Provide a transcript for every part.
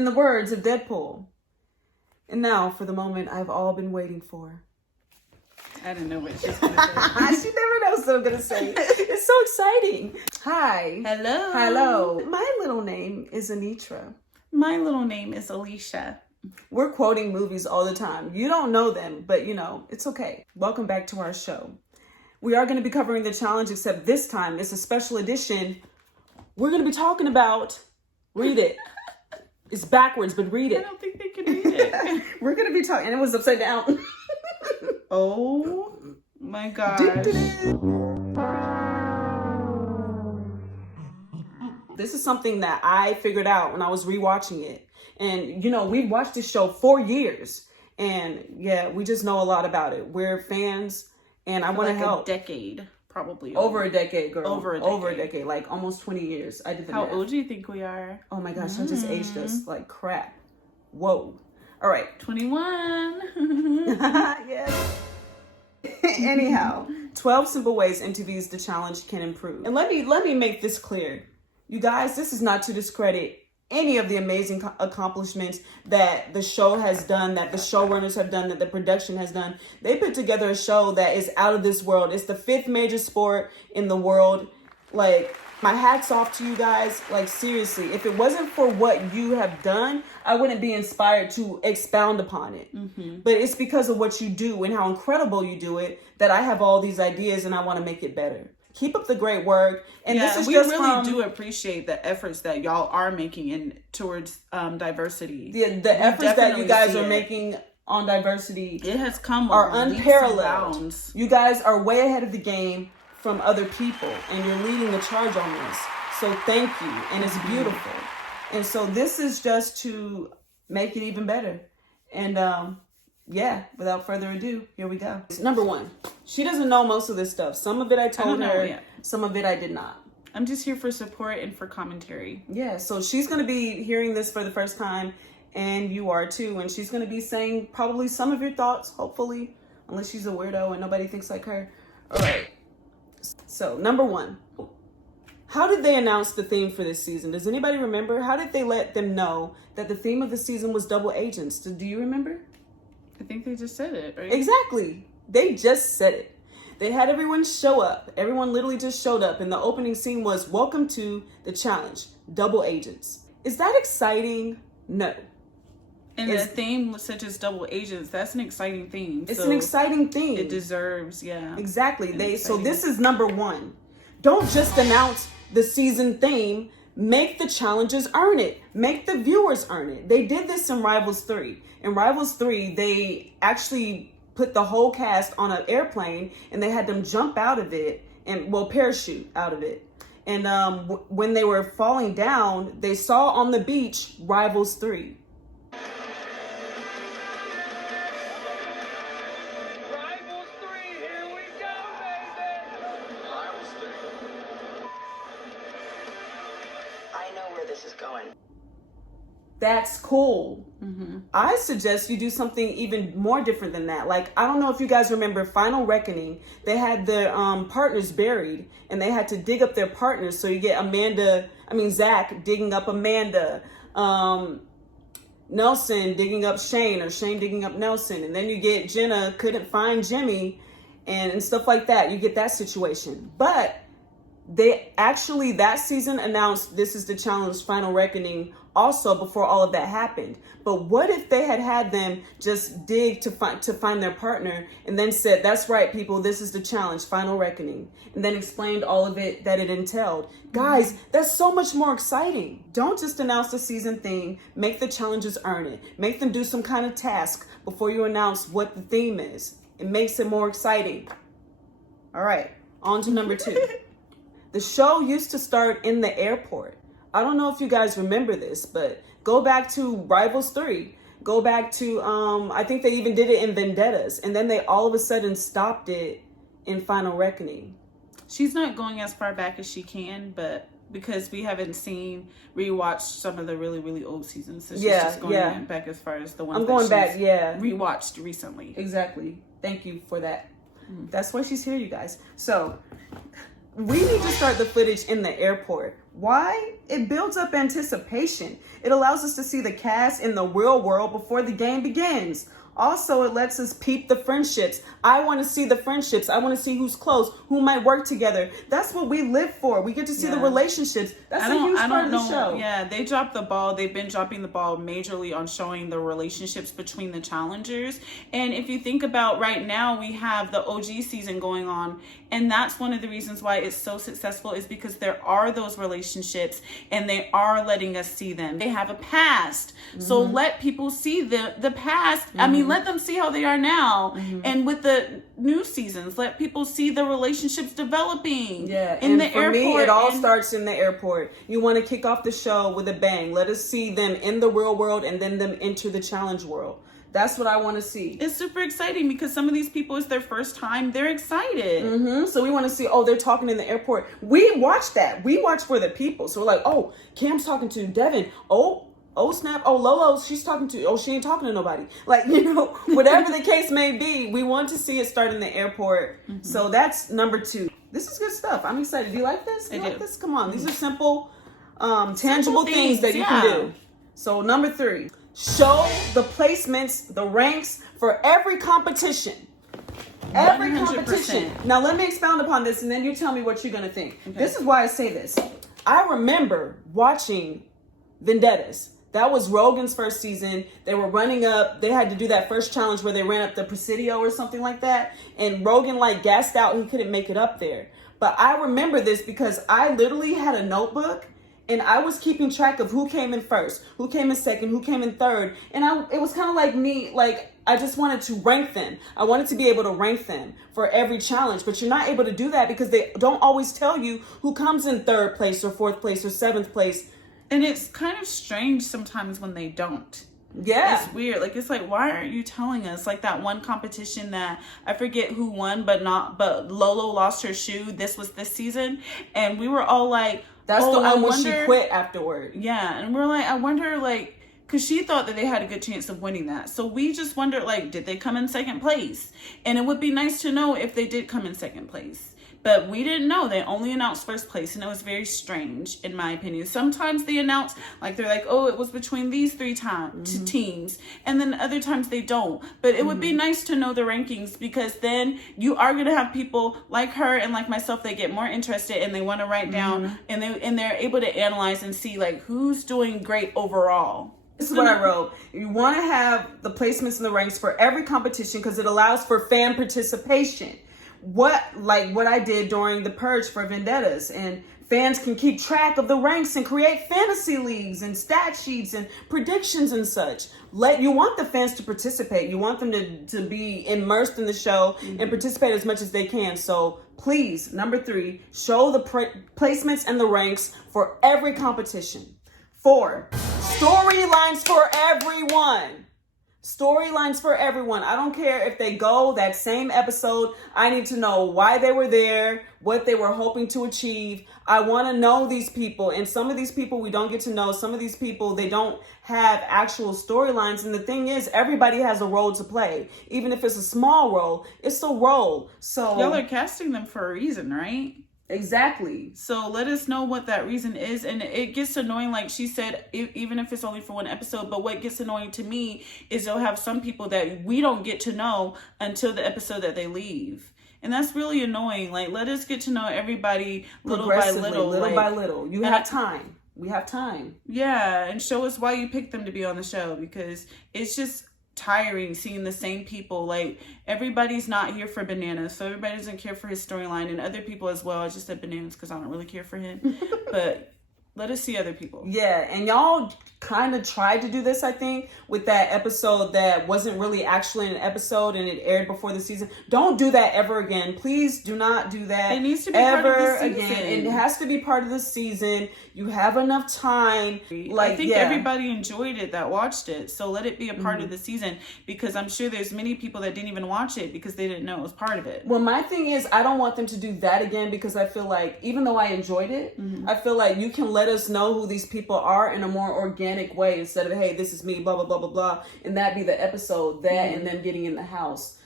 In the words of Deadpool. And now for the moment I've all been waiting for. I didn't know what she was going to say. She never knows what I'm going to say. It's so exciting. Hi. Hello. Hello. My little name is Anitra. My little name is Alicia. We're quoting movies all the time. You don't know them, but you know, it's okay. Welcome back to our show. We are going to be covering the challenge, except this time it's a special edition. We're going to be talking about, read it. It's backwards, but read it. I don't think they can read it. We're going to be talking, and it was upside down. Oh my gosh. This is something that I figured out when I was rewatching it. And, you know, we've watched this show for years. And yeah, we just know a lot about it. We're fans, and I want to help. A decade, probably. Over a decade, girl. Over a decade. Over a decade, like almost 20 years. I did the How math. old do you think we are? Oh my gosh, I just aged us like crap. Whoa. All right. 21. Yes. Anyhow, 12 simple ways MTV's The Challenge can improve. And let me make this clear. You guys, this is not to discredit any of the amazing accomplishments that the show has done, that the showrunners have done, that the production has done. They put together a show that is out of this world. It's the 5th major sport in the world. Like, my hat's off to you guys. Like, seriously, if it wasn't for what you have done, I wouldn't be inspired to expound upon it. Mm-hmm. But it's because of what you do and how incredible you do it that I have all these ideas and I want to make it better. Keep up the great work. And yeah, this is we just really do appreciate the efforts that y'all are making towards diversity. The efforts that you guys are making on diversity. It has come are unparalleled. You guys are way ahead of the game from other people, and you're leading the charge on this. So thank you, and it's beautiful. And so this is just to make it even better. And yeah, without further ado, here we go. Number 1, she doesn't know most of this stuff. Some of it I told her, some of it I did not. I'm just here for support and for commentary. Yeah, so she's going to be hearing this for the first time, and you are too. And she's going to be saying probably some of your thoughts, hopefully, unless she's a weirdo and nobody thinks like her. All right. So, number 1. How did they announce the theme for this season? Does anybody remember? How did they let them know that the theme of the season was double agents? Do you remember? I think they just said it, right? Exactly. They just said it. They had everyone show up. Everyone literally just showed up. And the opening scene was, welcome to the challenge, double agents. Is that exciting? No. And a theme such as double agents, that's an exciting theme. It's an exciting theme. It deserves, yeah. Exactly. So this is number 1. Don't just announce the season theme. Make the challenges earn it. Make the viewers earn it. They did this in Rivals 3. In Rivals 3, they actually put the whole cast on an airplane and they had them jump out of it and, well, parachute out of it. And when they were falling down, they saw on the beach Rivals 3. That's cool. Mm-hmm. I suggest you do something even more different than that. Like, I don't know if you guys remember Final Reckoning. They had their partners buried and they had to dig up their partners. So you get Zach digging up Amanda, Nelson digging up Shane, or Shane digging up Nelson. And then you get Jenna couldn't find Jimmy and stuff like that. You get that situation. But they actually that season announced this is the challenge Final Reckoning also before all of that happened. But what if they had them just dig to find their partner and then said, that's right, people, this is the challenge, Final Reckoning, and then explained all of it that it entailed. Guys, that's so much more exciting. Don't just announce the season theme. Make the challenges earn it. Make them do some kind of task before you announce what the theme is. It makes it more exciting. All right, on to number 2. The show used to start in the airport. I don't know if you guys remember this, but go back to Rivals 3. Go back to, I think they even did it in Vendettas. And then they all of a sudden stopped it in Final Reckoning. She's not going as far back as she can, but because we haven't rewatched some of the really, really old seasons. So she's just going back as far as the ones rewatched recently. Exactly. Thank you for that. That's why she's here, you guys. So we need to start the footage in the airport. Why? It builds up anticipation. It allows us to see the cast in the real world before the game begins. Also, it lets us peep the friendships. I want to see the friendships. I want to see who's close, who might work together. That's what we live for. We get to see the relationships. That's a huge part of the show. Yeah, they dropped the ball. They've been dropping the ball majorly on showing the relationships between the challengers. And if you think about right now, we have the OG season going on. And that's one of the reasons why it's so successful, is because there are those relationships and they are letting us see them. They have a past. So let people see the past. I mean, let them see how they are now. And with the new seasons, let people see the relationships developing. Yeah, in and the for airport. Me, it all starts in the airport. You want to kick off the show with a bang. Let us see them in the real world and then them enter the challenge world. That's what I want to see. It's super exciting because some of these people, it's their first time. They're excited. So we want to see, they're talking in the airport. We watch that. We watch for the people. So we're like, Cam's talking to Devin. Oh snap. Oh, Lolo, she's talking to, she ain't talking to nobody. Like, whatever the case may be, we want to see it start in the airport. So that's number 2. This is good stuff. I'm excited. Do you like this? Do you like this? Come on. These are simple, tangible things that you can do. So number 3, show the placements, the ranks for every competition. Every 100%. competition. Now let me expound upon this and then you tell me what you're going to think. Okay. This is why I say this. I remember watching Vendettas. That was Rogan's first season. They were running up. They had to do that first challenge where they ran up the Presidio or something like that. And Rogan gassed out. He couldn't make it up there. But I remember this because I literally had a notebook and I was keeping track of who came in first, who came in second, who came in third. And it was kind of like me, I just wanted to rank them. I wanted to be able to rank them for every challenge, but you're not able to do that because they don't always tell you who comes in 3rd place or 4th place or 7th place. And it's kind of strange sometimes when they don't. Yeah. It's weird. It's why aren't you telling us? Like that one competition that I forget who won, but Lolo lost her shoe. This was this season. And we were all like, that's the one when she quit afterward. Yeah. And we're like, I wonder, because she thought that they had a good chance of winning that. So we just wondered, did they come in 2nd place? And it would be nice to know if they did come in 2nd place. But we didn't know. They only announced 1st place, and it was very strange, in my opinion. Sometimes they announce, they're like, it was between these 3 teams, and then other times they don't. But it would be nice to know the rankings, because then you are going to have people like her and like myself that get more interested, and they want to write down, and they're able to analyze and see, who's doing great overall. This is what I wrote. You want to have the placements and the ranks for every competition because it allows for fan participation. What I did during the purge for Vendettas, and fans can keep track of the ranks and create fantasy leagues and stat sheets and predictions and such. You want the fans to participate. You want them to be immersed in the show and participate as much as they can. So please, number 3, show the placements and the ranks for every competition. 4, storylines for everyone. Storylines for everyone. I don't care if they go that same episode. I need to know why they were there, what they were hoping to achieve. I want to know these people. And some of these people we don't get to know. Some of these people, they don't have actual storylines. And the thing is, everybody has a role to play. Even if it's a small role, it's a role. So y'all are casting them for a reason, right? Exactly. So let us know what that reason is. And it gets annoying, like she said, even if it's only for one episode. But what gets annoying to me is they'll have some people that we don't get to know until the episode that they leave. And that's really annoying. Let us get to know everybody little by little. Little by little. You have time. We have time. Yeah. And show us why you picked them to be on the show, because it's just tiring seeing the same people. Everybody's not here for Bananas, so everybody doesn't care for his storyline, and other people as well. I just said Bananas because I don't really care for him. But let us see other people. Yeah, and y'all kind of tried to do this, I think, with that episode that wasn't really actually an episode and it aired before the season. Don't do that ever again. Please do not do that. It needs to be ever part of the season. Again. It has to be part of the season. You have enough time. I think everybody enjoyed it that watched it, so let it be a part of the season, because I'm sure there's many people that didn't even watch it because they didn't know it was part of it. Well, my thing is, I don't want them to do that again, because I feel like, even though I enjoyed it, I feel like you can let us know who these people are in a more organic way, instead of, hey, this is me, blah, blah, blah, blah, blah, and that be the episode, and them getting in the house.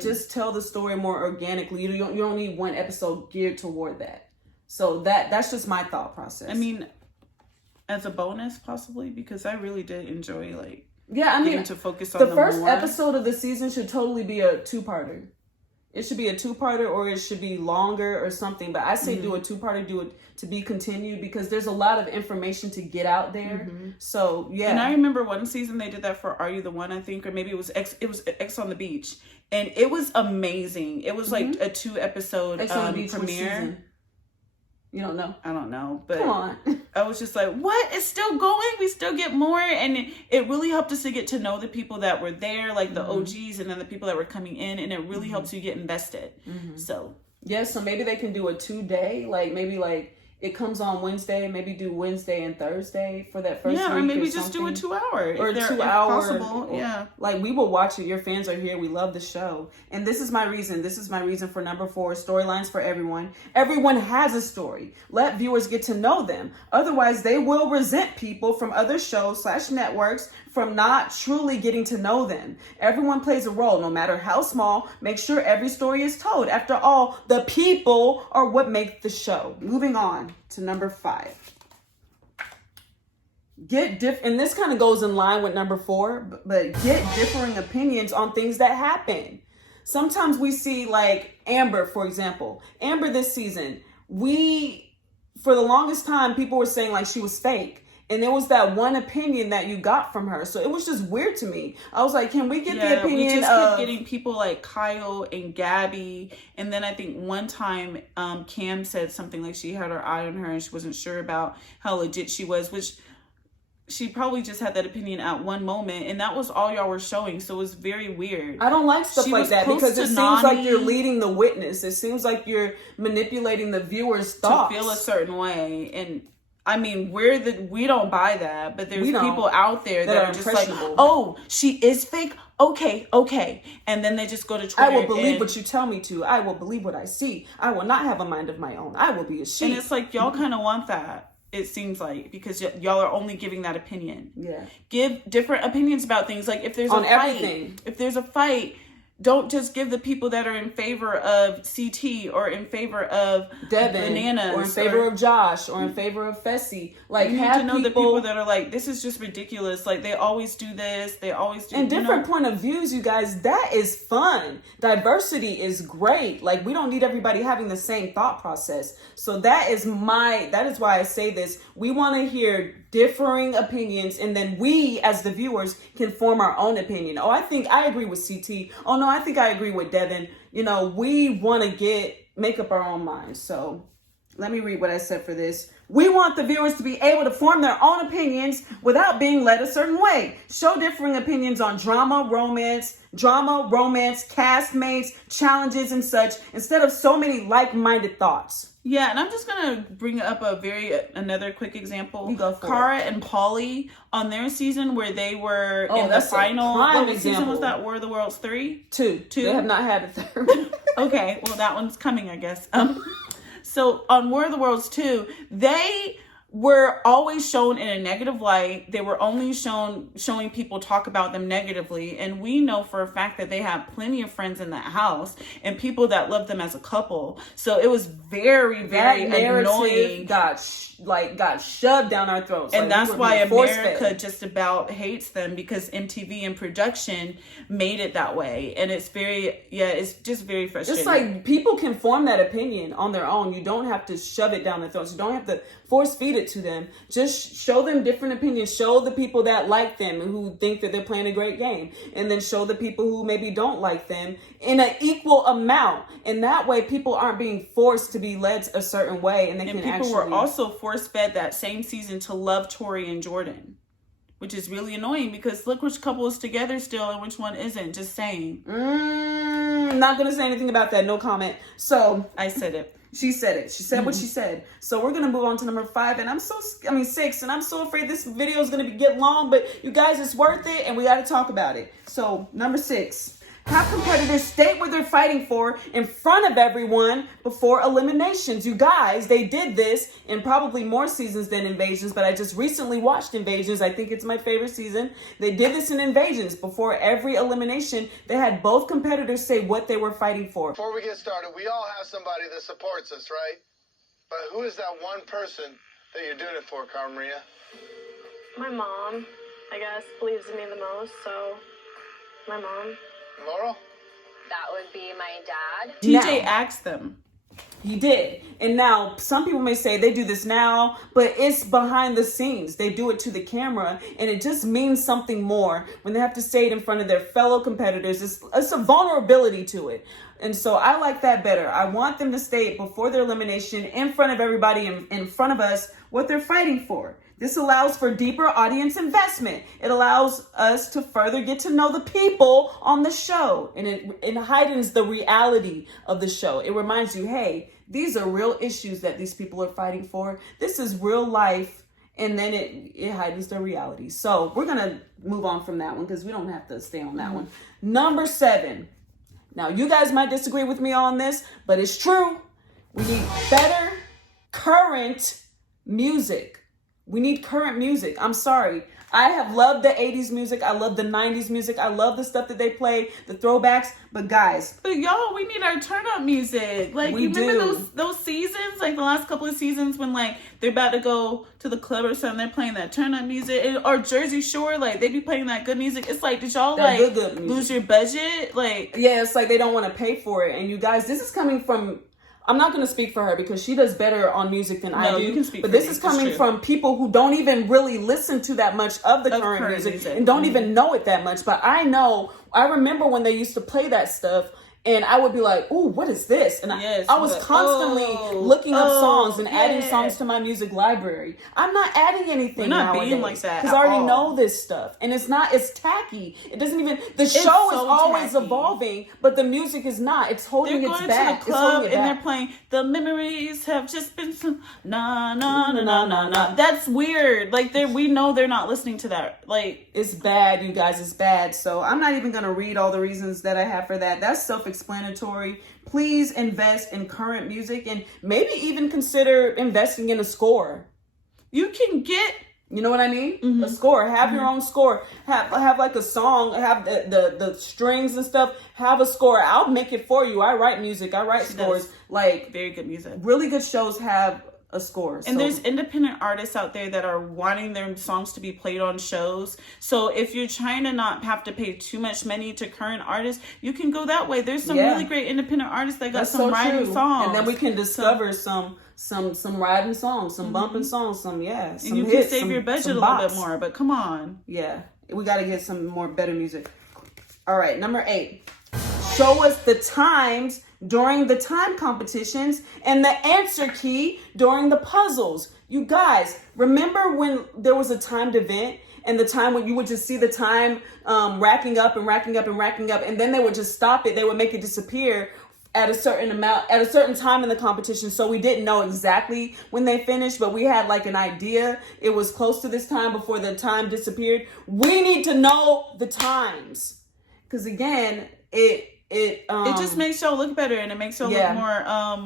Just tell the story more organically. You don't need one episode geared toward that. So that's just my thought process. I mean, as a bonus, possibly, because I really did enjoy, like, getting to focus on the first episode of the season should totally be a 2-parter. It should be a 2-parter, or it should be longer or something. But I say do a 2-parter, do it to be continued, because there's a lot of information to get out there. So yeah. And I remember one season they did that for Are You the One, I think, or maybe it was X on the Beach, and it was amazing. It was like a 2-episode X on the Beach premiere. You don't know? I don't know, but come on. I was just like, what? It's still going? We still get more? And it really helped us to get to know the people that were there, like the OGs, and then the people that were coming in, and it really helps you get invested. So yeah, so maybe they can do a 2-day, like maybe like it comes on Wednesday, maybe do Wednesday and Thursday for that first week. Yeah, or maybe just do a 2-hour. Or 2 hour. Possible. Yeah. Like, we will watch it. Your fans are here. We love the show. And this is my reason. This is my reason for number 4, storylines for everyone. Everyone has a story. Let viewers get to know them. Otherwise, they will resent people from other shows / networks from not truly getting to know them. Everyone plays a role, no matter how small. Make sure every story is told. After all, the people are what make the show. Moving on to number 5. And this kind of goes in line with number 4, but get differing opinions on things that happen. Sometimes we see, like Amber, for example. Amber this season, for the longest time, people were saying like she was fake. And there was that one opinion that you got from her. So it was just weird to me. I was like, can we get the opinion we just kept getting people like Kyle and Gabby. And then I think one time Cam said something like she had her eye on her and she wasn't sure about how legit she was, which she probably just had that opinion at one moment. And that was all y'all were showing. So it was very weird. I don't like stuff like that because it seems like you're leading the witness. It seems like you're manipulating the viewer's thoughts. To feel a certain way. And I mean, we don't buy that, but there's people out there that are just like, oh, she is fake. Okay. And then they just go to Twitter. I will believe what you tell me to. I will believe what I see. I will not have a mind of my own. I will be a sheep. And it's like, y'all kind of want that. It seems like, because y'all are only giving that opinion. Yeah. Give different opinions about things. Like if there's a fight, don't just give the people that are in favor of CT or in favor of Devin, Bananas, or in favor of Josh, or in favor of Fessy. Like, you need to know the people that are like, this is just ridiculous. Like, they always do this. They always do. And different point of views, you guys. That is fun. Diversity is great. Like, we don't need everybody having the same thought process. So that is why I say this. We want to hear differing opinions, and then we as the viewers can form our own opinion. Oh, I think I agree with CT. Oh no, I think I agree with Devin. You know, we want to make up our own minds. So let me read what I said for this. We want the viewers to be able to form their own opinions without being led a certain way. Show differing opinions on drama, romance, castmates, challenges, and such, instead of so many like-minded thoughts. Yeah, and I'm just gonna bring up another quick example. You go for Cara it. and Pauly on their season where they were in the that's final. What season was that? War of the Worlds 3? 2. They have not had a third. Okay, well that one's coming, I guess. So on War of the Worlds 2, they were always shown in a negative light. They were only showing people talk about them negatively. And we know for a fact that they have plenty of friends in that house and people that love them as a couple. So it was very, very annoying. Got shoved down our throats. And that's why America just about hates them, because MTV and production made it that way. And it's it's just very frustrating. It's like, people can form that opinion on their own. You don't have to shove it down their throats. You don't have to force feed it to them. Just show them different opinions. Show the people that like them and who think that they're playing a great game, and then show the people who maybe don't like them in an equal amount. And that way people aren't being forced to be led a certain way, and people were also force-fed that same season to love Tori and Jordan, which is really annoying, because look which couple is together still and which one isn't. Just saying. Not gonna say anything about that. No comment. So I said it. She said it. She said what she said. So we're going to move on to number 5. And 6. And I'm so afraid this video is going to get long. But you guys, it's worth it. And we got to talk about it. So number 6. Have competitors state what they're fighting for in front of everyone before eliminations. You guys, they did this in probably more seasons than Invasions, but I just recently watched Invasions. I think it's my favorite season. They did this in Invasions. Before every elimination, they had both competitors say what they were fighting for. Before we get started, we all have somebody that supports us, right? But who is that one person that you're doing it for, Cara Maria? My mom, I guess, believes in me the most, so my mom. Laurel? That would be my dad. TJ asked them. He did. And now some people may say they do this now, but it's behind the scenes. They do it to the camera, and it just means something more when they have to say it in front of their fellow competitors. It's a vulnerability to it. And so I like that better. I want them to state before their elimination in front of everybody, in front of us, what they're fighting for. This allows for deeper audience investment. It allows us to further get to know the people on the show. And it heightens the reality of the show. It reminds you, hey, these are real issues that these people are fighting for. This is real life. And then it heightens the reality. So we're going to move on from that one because we don't have to stay on that one. Number 7. Now, you guys might disagree with me on this, but it's true. We need better current music. We need current music. I'm sorry. I have loved the 80s music. I love the 90s music. I love the stuff that they play, the throwbacks. But guys. But y'all, we need our turn up music. Like, you remember those seasons? Like the last couple of seasons when like they're about to go to the club or something, they're playing that turn up music. Or Jersey Shore, like they be playing that good music. It's like, did y'all that like good lose your budget? Like, yeah, it's like they don't want to pay for it. And you guys, this is coming from, I'm not going to speak for her because she does better on music than I do. You can speak but for this is coming from people who don't even really listen to that much of the current music and don't even know it that much. But I remember when they used to play that stuff. And I would be like, ooh, what is this? And I was constantly looking up songs and adding songs to my music library. I'm not adding anything nowadays. We're not being like that. Because I already know this stuff. And it's tacky. It doesn't even, the show is always evolving, but the music is not. It's holding its back. They're going to the club and they're playing, the memories have just been some, na, na, na, na, na, na. That's weird. Like, we know they're not listening to that. Like, it's bad, you guys. It's bad. So I'm not even going to read all the reasons that I have for that. That's self-explanatory. Please invest in current music and maybe even consider investing in a score. You can get, you know what I mean? A score. Have your own score. Have like a song. Have the strings and stuff. Have a score. I'll make it for you. I write music. I write scores. Like very good music. Really good shows have a score. And there's independent artists out there that are wanting their songs to be played on shows. So if you're trying to not have to pay too much money to current artists, you can go that way. There's some really great independent artists that got some riding songs. And then we can discover some riding songs, some bumping songs, some and you can save your budget a little bit more, but come on. Yeah. We got to get some more better music. All right, number 8. Show us the times during the time competitions and the answer key during the puzzles. You guys, remember when there was a timed event and the time when you would just see the time racking up and racking up and racking up, and then they would just stop it. They would make it disappear at a certain amount, at a certain time in the competition. So we didn't know exactly when they finished, but we had like an idea. It was close to this time before the time disappeared. We need to know the times. Because again, it just makes y'all look better and it makes y'all look more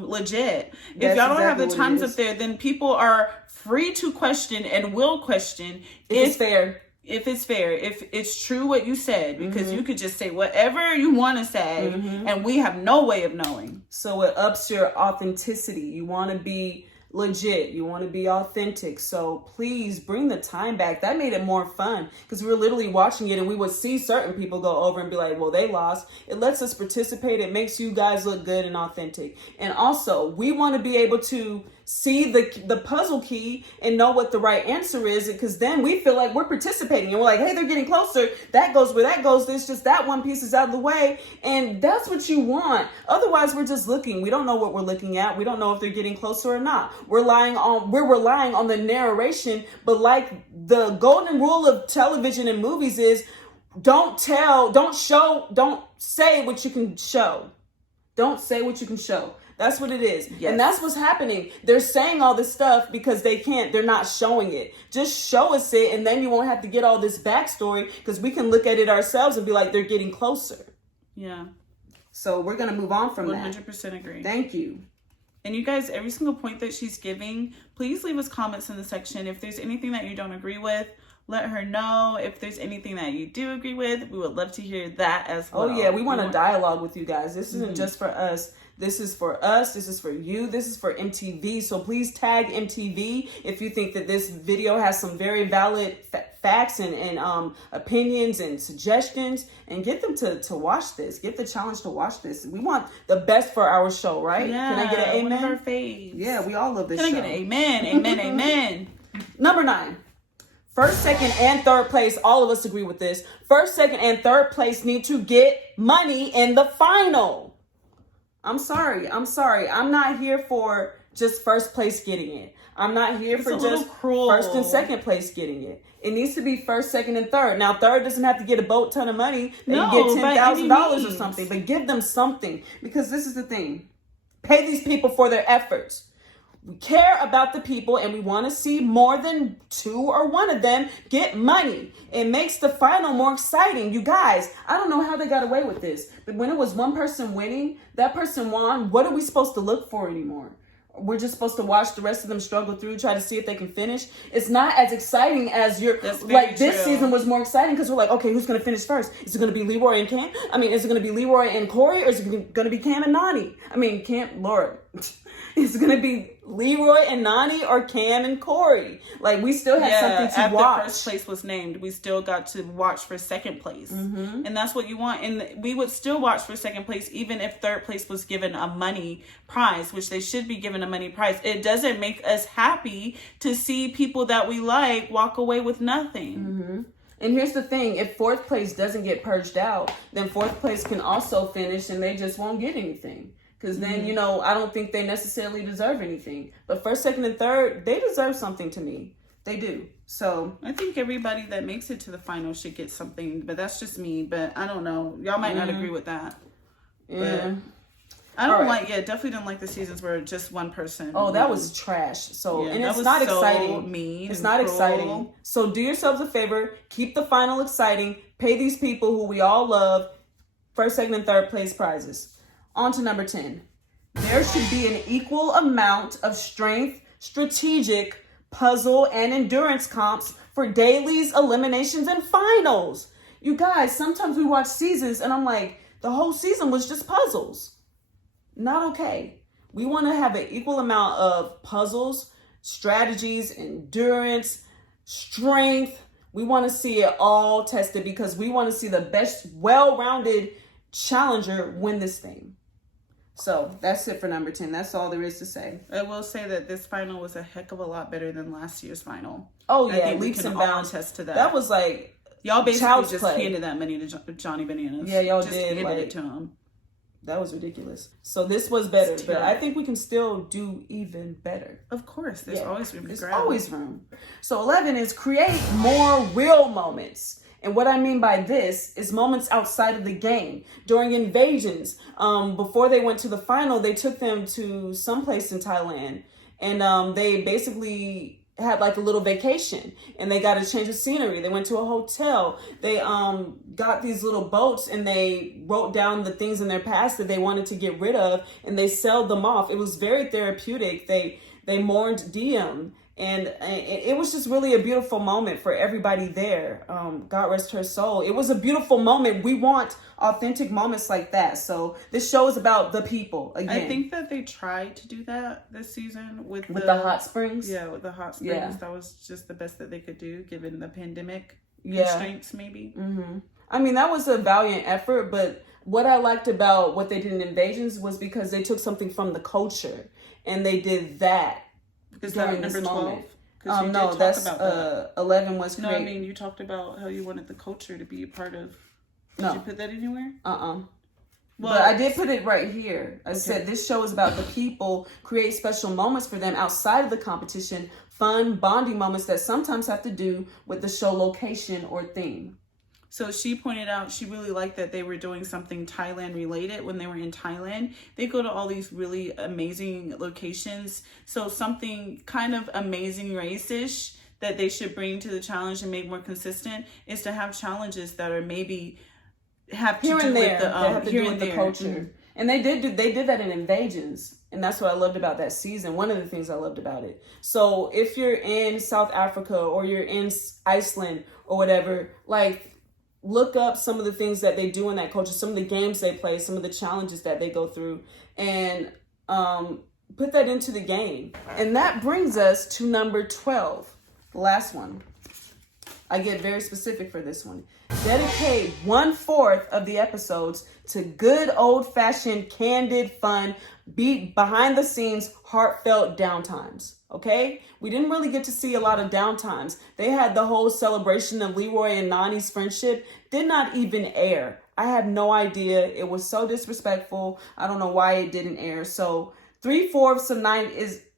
legit. If y'all don't have the times up there, then people are free to question and will question if it's fair. If it's fair, if it's true what you said, because you could just say whatever you want to say and we have no way of knowing. So it ups your authenticity. You want to be legit. You want to be authentic. So please bring the time back. That made it more fun because we were literally watching it and we would see certain people go over and be like, well, they lost. It lets us participate. It makes you guys look good and authentic. And also, we want to be able to see the puzzle key and know what the right answer is, because then we feel like we're participating and we're like, hey, they're getting closer. That goes where that goes. There's just that one piece is out of the way. And that's what you want. Otherwise, we're just looking. We don't know what we're looking at. We don't know if they're getting closer or not. We're relying on the narration. But like the golden rule of television and movies is don't say what you can show. Don't say what you can show. That's what it is. Yes. And that's what's happening. They're saying all this stuff because they're not showing it. Just show us it, and then you won't have to get all this backstory, because we can look at it ourselves and be like, they're getting closer. Yeah. So we're going to move on from 100% agree. Thank you. And you guys, every single point that she's giving, please leave us comments in the section. If there's anything that you don't agree with, let her know. If there's anything that you do agree with, we would love to hear that as well. Oh, yeah. We want a dialogue with you guys. This isn't just for us This is for us. This is for you. This is for MTV. So please tag MTV if you think that this video has some very valid facts and opinions and suggestions, and get them to watch this. Get the challenge to watch this. We want the best for our show, right? Yeah, can I get an amen? One of our faves. Yeah, we all love this show. Can I get an amen? Amen, amen. Number 9. First, second, and third place, all of us agree with this. First, second, and third place need to get money in the final. I'm sorry. I'm not here for just first place getting it. I'm not here for just first and second place getting it. It needs to be first, second, and third. Now, third doesn't have to get a boat ton of money. They can get $10,000 or something, but give them something. Because this is the thing. Pay these people for their efforts. We care about the people, and we want to see more than 2 or 1 of them get money. It makes the final more exciting. You guys, I don't know how they got away with this, but when it was one person winning, that person won. What are we supposed to look for anymore? We're just supposed to watch the rest of them struggle through, try to see if they can finish. It's not as exciting as this season was more exciting because we're like, okay, who's going to finish first? Is it going to be Leroy and Cam? Is it going to be Leroy and Corey, or is it going to be Cam and Nani? Lord. Is it going to be Leroy and Nani or Cam and Corey? Like, we still had something to watch. After first place was named, we still got to watch for second place. Mm-hmm. And that's what you want. And we would still watch for second place even if third place was given a money prize, which they should be given a money prize. It doesn't make us happy to see people that we like walk away with nothing. Mm-hmm. And here's the thing. If fourth place doesn't get purged out, then fourth place can also finish and they just won't get anything. Because then, I don't think they necessarily deserve anything. But first, second, and third, they deserve something to me. They do. So I think everybody that makes it to the final should get something. But that's just me. But I don't know. Y'all might not agree with that. Yeah. But I don't definitely didn't like the seasons where just one person. Oh, that was trash. So, and it's not exciting. Mean. It's not exciting. So do yourselves a favor. Keep the final exciting. Pay these people who we all love first, second, and third place prizes. On to number 10. There should be an equal amount of strength, strategic, puzzle, and endurance comps for dailies, eliminations, and finals. You guys, sometimes we watch seasons and I'm like, the whole season was just puzzles. Not okay. We want to have an equal amount of puzzles, strategies, endurance, strength. We want to see it all tested because we want to see the best, well-rounded challenger win this thing. So that's it for number 10. That's all there is to say. I will say that this final was a heck of a lot better than last year's final. Oh yeah, leaps and bounds. Attest to that. That was like y'all basically just handed that money to Johnny Bananas. Yeah, y'all just did. Handed it to him. That was ridiculous. So this was better, but I think we can still do even better. Of course, there's always room to There's always room. So 11 is create more real moments. And what I mean by this is moments outside of the game. During invasions, before they went to the final, they took them to someplace in Thailand. And they basically had like a little vacation. And they got a change of scenery. They went to a hotel. They got these little boats and they wrote down the things in their past that they wanted to get rid of. And they sold them off. It was very therapeutic. They mourned Diem. And it was just really a beautiful moment for everybody there. God rest her soul. It was a beautiful moment. We want authentic moments like that. So this show is about the people again. I think that they tried to do that this season with the hot springs. Yeah, with the hot springs. Yeah. That was just the best that they could do given the pandemic constraints maybe. Mm-hmm. That was a valiant effort, but what I liked about what they did in Invasions was because they took something from the culture and they did that. Is that number 12? No, that's 11 was created. No, you talked about how you wanted the culture to be a part of. Did you put that anywhere? Well, but I did put it right here. I said this show is about the people, create special moments for them outside of the competition, fun bonding moments that sometimes have to do with the show location or theme. So she pointed out she really liked that they were doing something Thailand related when they were in Thailand. They go to all these really amazing locations. So something kind of amazing race-ish that they should bring to the challenge and make more consistent is to have challenges that are maybe have to do with the culture. Mm-hmm. And they did that in Invasions. And that's what I loved about that season. One of the things I loved about it. So if you're in South Africa or you're in Iceland or whatever, like, look up some of the things that they do in that culture, some of the games they play, some of the challenges that they go through, and put that into the game. And that brings us to number 12, the last one. I get very specific for this one. Dedicate 1/4 of the episodes to good old-fashioned, candid, fun, behind the scenes, heartfelt downtimes. Okay? We didn't really get to see a lot of downtimes. They had the whole celebration of Leroy and Nani's friendship. Did not even air. I have no idea. It was so disrespectful. I don't know why it didn't air. So 3/4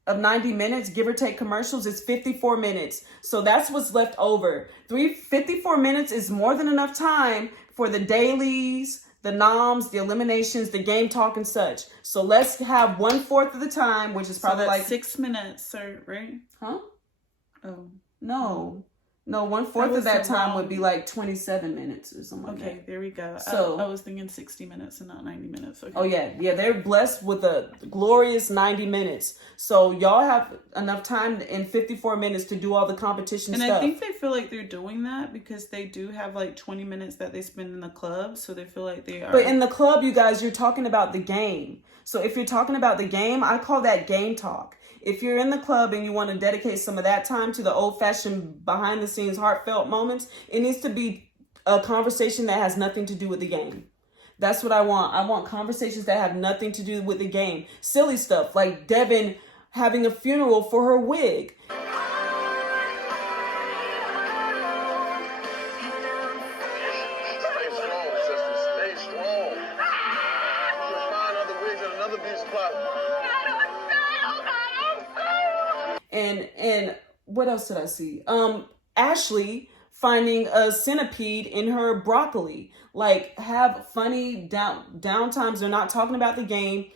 of 90 minutes, give or take commercials, is 54 minutes. So that's what's left over. 54 minutes is more than enough time for the dailies, the noms, the eliminations, the game talk and such. So let's have 1/4 of the time, which is probably like 6 minutes, right? Huh? Oh. No, 1/4 of that time would be like 27 minutes or something like that. Okay, there we go. So I was thinking 60 minutes and not 90 minutes. Okay. Oh yeah, they're blessed with a glorious 90 minutes. So y'all have enough time in 54 minutes to do all the competition and stuff. I think they feel like they're doing that because they do have like 20 minutes that they spend in the club, so they feel like they are. But in the club, you guys, you're talking about the game. So if you're talking about the game, I call that game talk. If you're in the club and you want to dedicate some of that time to the old-fashioned, behind-the-scenes, heartfelt moments, it needs to be a conversation that has nothing to do with the game. That's what I want. I want conversations that have nothing to do with the game. Silly stuff like Devin having a funeral for her wig. Stay strong, sisters. Stay strong. You'll find other wigs in another beauty spot. And what else did I see? Ashley finding a centipede in her broccoli. Like, have funny downtimes. They're not talking about the game.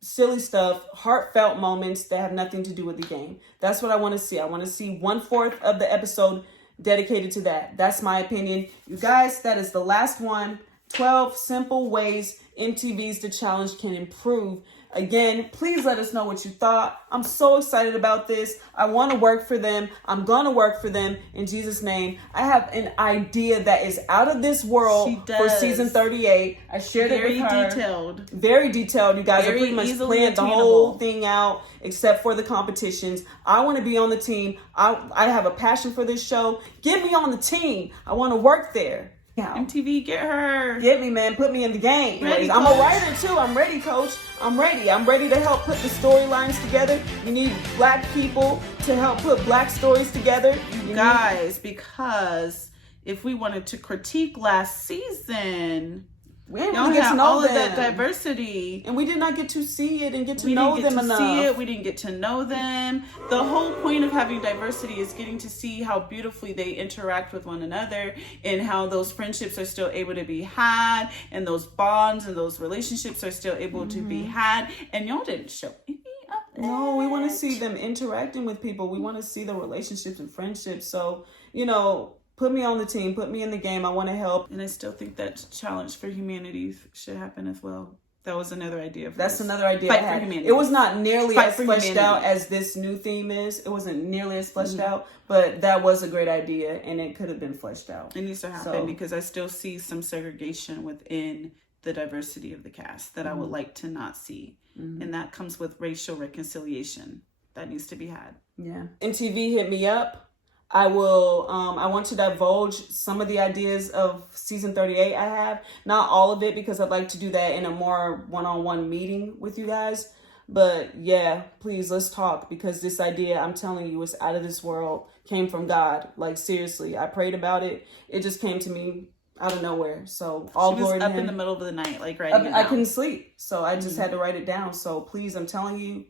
Silly stuff, heartfelt moments that have nothing to do with the game. That's what I want to see. I want to see 1/4 of the episode dedicated to that. That's my opinion. You guys, that is the last one. 12 simple ways MTV's The Challenge can improve. Again, please let us know what you thought. I'm so excited about this. I want to work for them. I'm going to work for them in Jesus' name. I have an idea that is out of this world for season 38. I shared it with her. Very detailed. Very detailed. You guys, Very I pretty much easily planned the attainable. whole thing out except for the competitions. I want to be on the team. I have a passion for this show. Get me on the team. I want to work there. Yeah. MTV, get her. Get me, man. Put me in the game. Ready, I'm coach. a writer too. I'm ready, coach. I'm ready. I'm ready to help put the storylines together. You need black people to help put black stories together. You guys, because if we wanted to critique last season, we didn't y'all really get to had know all them. of that diversity. And we did not get to see it and get to We know didn't get them to enough. see it. We didn't get to know them. The whole point of having diversity is getting to see how beautifully they interact with one another and how those friendships are still able to be had and those bonds and those relationships are still able to be had. And y'all didn't show any of that. No, we want to see them interacting with people. We want to see the relationships and friendships. So, you know, put me on the team. Put me in the game. I want to help. And I still think that Challenge for Humanities should happen as well. That was another idea. That's another idea Fight I had. for humanity. It was not nearly Fight as for fleshed humanity. out as this new theme is. It wasn't nearly as fleshed out, but that was a great idea and it could have been fleshed out. It needs to happen because I still see some segregation within the diversity of the cast that I would like to not see. And that comes with racial reconciliation that needs to be had. Yeah. MTV hit me up. I will, I want to divulge some of the ideas of season 38 I have. Not all of it because I'd like to do that in a more one-on-one meeting with you guys. But yeah, please, let's talk because this idea, I'm telling you, is out of this world, came from God. Like seriously, I prayed about it. It just came to me out of nowhere. So all glory to him. Up in the middle of the night, like writing it down. I couldn't sleep. So I just had to write it down. So please, I'm telling you,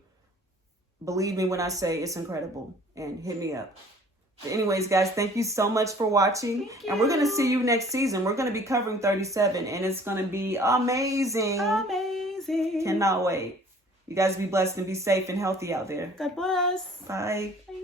believe me when I say it's incredible and hit me up. But anyways, guys, thank you so much for watching. And we're going to see you next season. We're going to be covering 37 and it's going to be amazing. Amazing. Cannot wait. You guys be blessed and be safe and healthy out there. God bless. Bye. Bye.